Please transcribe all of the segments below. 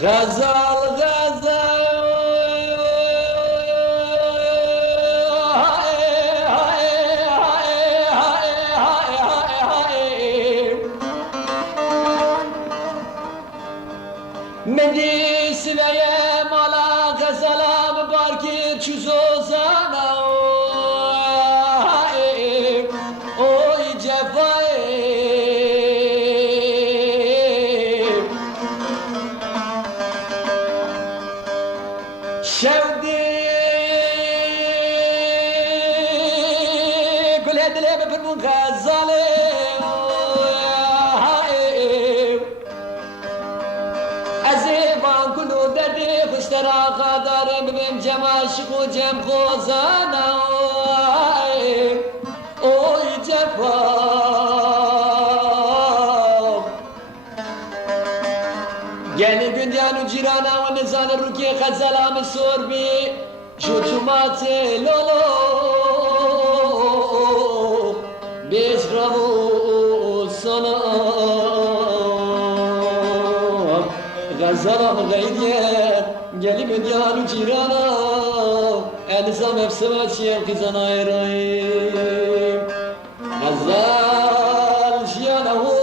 Gazal gazal Medi siveye mala gazalam barki çuzozana oy cefai شودي كل هاد اللعبة في المغزالة أزيبان كله دردي خشترا قدر ببن جمال شكو جم خوزانا اوي جفا Gelin gündyanı cirana ve nizanı rukiye khazalami sorbi Jutumate lolo Beşravu sana Gazalam gaydiye Gelin gündyanı cirana Elizam efsevaçiyem kızan ayrayım Gazal jiyanahu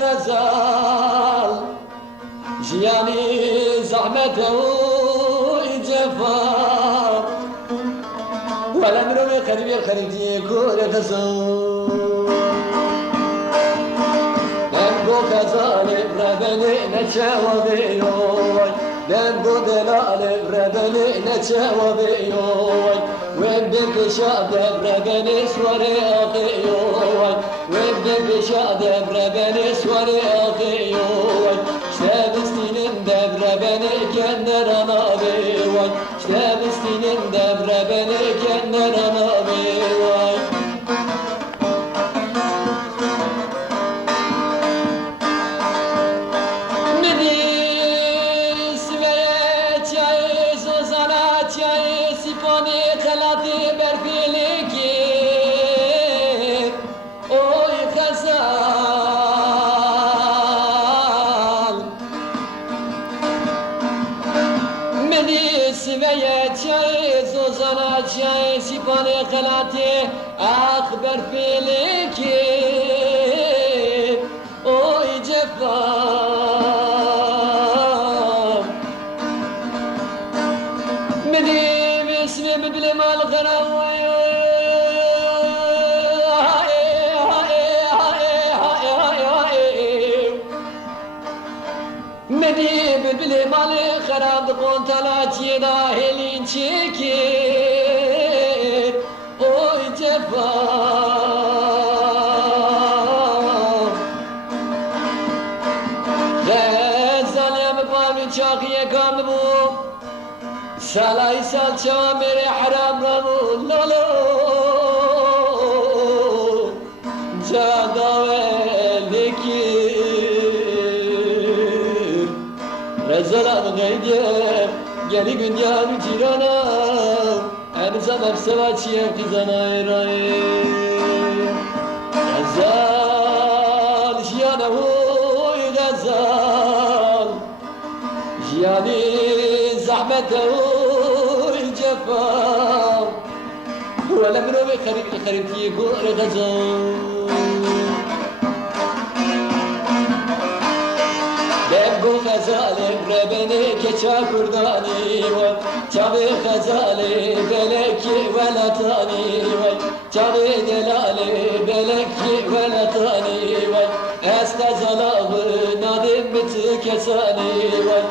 gazal جياني زحمته جفا ولا مروي خريب الخريب كل غزو دنگو غزالي بربني نشاوبيوي دنگو دلالي بربني نشاوبيوي وين بشاد بربني سوري اخيوي وين بشاد بربني سوري اخيوي Şebistinin devre beni kendiler anabi vay Şebistinin devre beni kendiler anabi vay Midis ve çayı sozana çayı siponi khalati berfili ki Oy kazan Siveye çay, zozana çay, sipane kalati, akber filiki, oy cefa. Benim ismim bilim al-garav, Medi bülbülü malı karanlık kontalatçı dahilin çekir Oy cefa Gazalem pavi çakiye kam bu Salay salça mere haram ramu lolo Cadavelleki Rezalam gaydiye Geli gün yarı cirana Emzam efsevaçiyem kızan ayrayım Gazal jiyane huy gazal Jiyani zahmete huy cefa Vela mirovi kharibtiye gore gazal Debgo khazale rebene keça kurdani vay Çavi khazale beleki velatani vay Çavi delale beleki velatani vay Es khazalabı nadim biti kesani vay